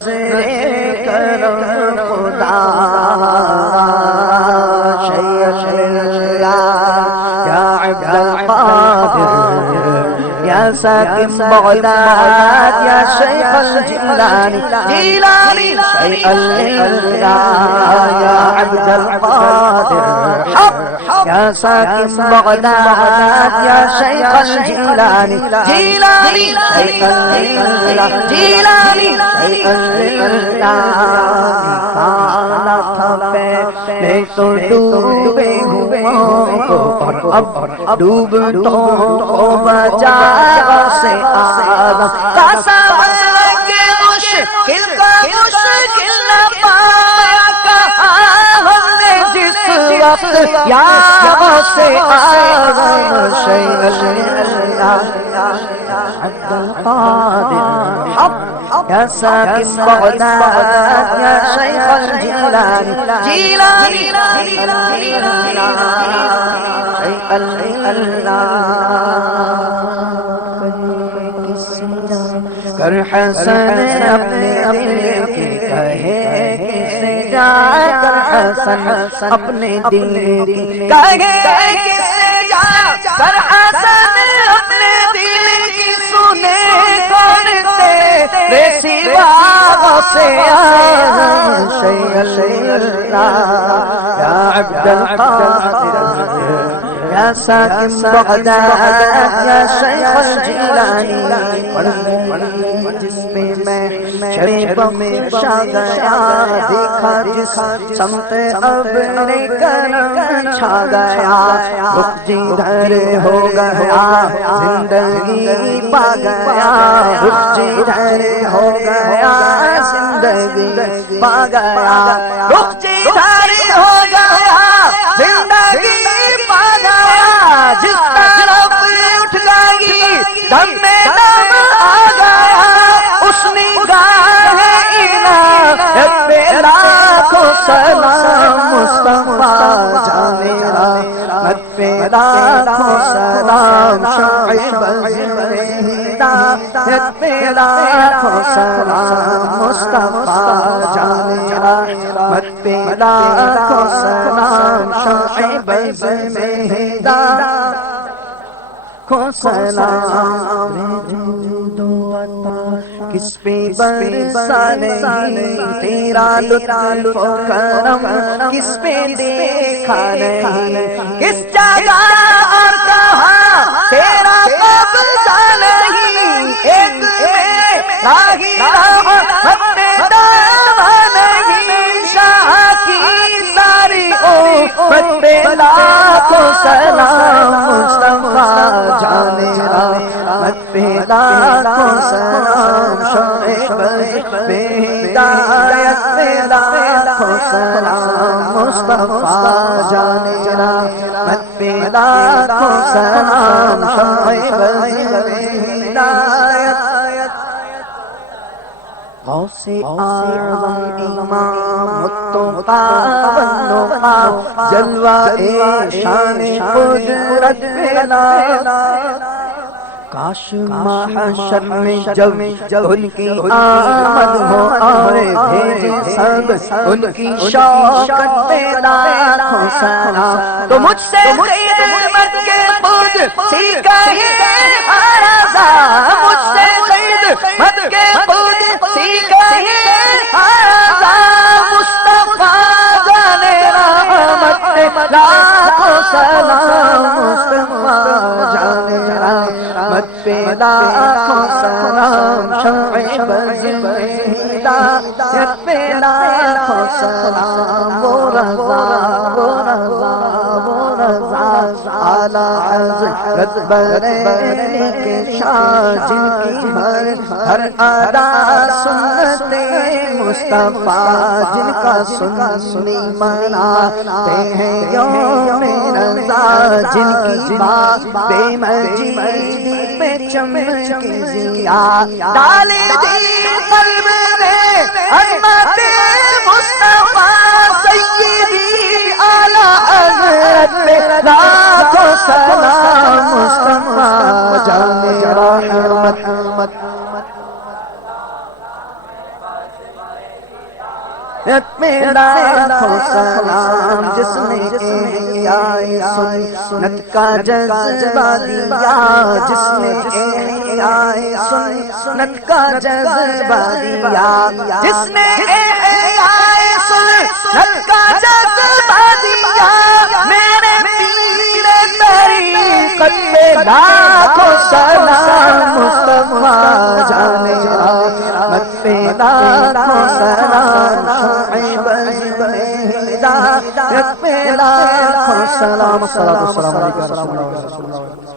کرم خدا شیخ یا عبد القادر یا ساکن بغداد یا شیخ الجیلانی جیلانی شیخ اللہ یا عبد القادر یا ساکن بغداد یا شیخ الجیلانی جیلانی شیخ اللہ جیلانی شیخ اللہ کالا تھا پہلے تو ڈوبے ہوئے اب ڈوبتوں کو بچا سے آدم کا سمجھ کے مشکل کا مشکل نہ پایا کہا ہم نے جس وقت یا سے آدم شیخ اللہ عبد القادر یا ساکن بغداد یا شیخ الجیلانی جیلانی شیخ اللہ کر حسن اپنے دل کی کہے کسے جا کر حسن اپنے دل کی کہے کسے جا کر حسن اپنے دل کی سنے کون تیرے سوا سے آزم شیخ اللہ یا عبد القادر یا ساکن بغداد یا شیخ الجیلانی جس پہ میں شریف میں شا گیا دیکھا جس سمت اپنے کرم چھا گیا رخ جدھر ہو گیا زندگی پا گیا رخ جدھر ہو گیا زندگی پا گیا رخ جدھر ہو گیا زندگی پا گیا جس طرف اٹھ گئی دم میں دم آ گیا اس نگاہ عنایت پہ لاکھوں سلام مصطفیٰ جانے رحمت پہ لاکھوں سلام شعیب ہدایت پہ لاکھوں سلام مصطفیٰ جانے رحمت پہ لاکھوں سلام شعیب ہدایت کو سلام جود و عطا کس پہ برسانے تیرا لطف و کرم کس پہ دیکھا نہیں کس جگہ اور کہاں تیرا قبضہ نہیں ایک راہی رحمت میں دعویٰ نہیں شاہ کی ساری امت پہ لاکھوں سلام مصطفیٰ جانے رحمت پہ لاکھوں سلام شعیب بے ہدایت پہ لاکھوں سلام مصطفیٰ جانے رحمت پہ لاکھوں سلام شعیب بے ہدایت غوث اعظم امام مصطفیٰ بندہ جلوہ شان قدرت پھیلا کاش محشر میں جب ان کی آمد ہو اور بھیج سب ان کی شوکت پہ لاکھوں سلام تو مجھ سے خدمت کے پوج سیکھا ہے ہر رضا مجھ سے خدمت کے پوج سیکھا ہے ہر رضا مصطفیٰ جانے رحمت پہ لاکھوں سلام مصطفیٰ جانے رحمت پہ لاکھوں سلام شعیب ہدایت پہ لاکھوں سلام وہ رضا اعلیٰ حضرت بریلی کے شاہ جن کی ہر ادا سنت مصطفیٰ جن کا سنی مناتے ہیں یوم رضا جن کی بات بے مجیدی پہ چمکی ضیا ڈالے دی قلب میں عظمت مصطفیٰ سیدی اعلیٰ حضرت پہ لاکھوں سلام مصطفیٰ جانے رحمت لاکھوں سلام جس نے آئے سنت کا جذبہ دیا، جس نے آئے سنت کا جذبہ دیا، جس نے آئے سنت کا جذبہ دیا، میرے پیر طریقت پہ لاکھوں سلام، مصطفیٰ جانے رحمت پہ لاکھوں سلام، شعیب ہدایت پہ لاکھوں سلام، صلوات و سلام علیکم یا رسول اللہ۔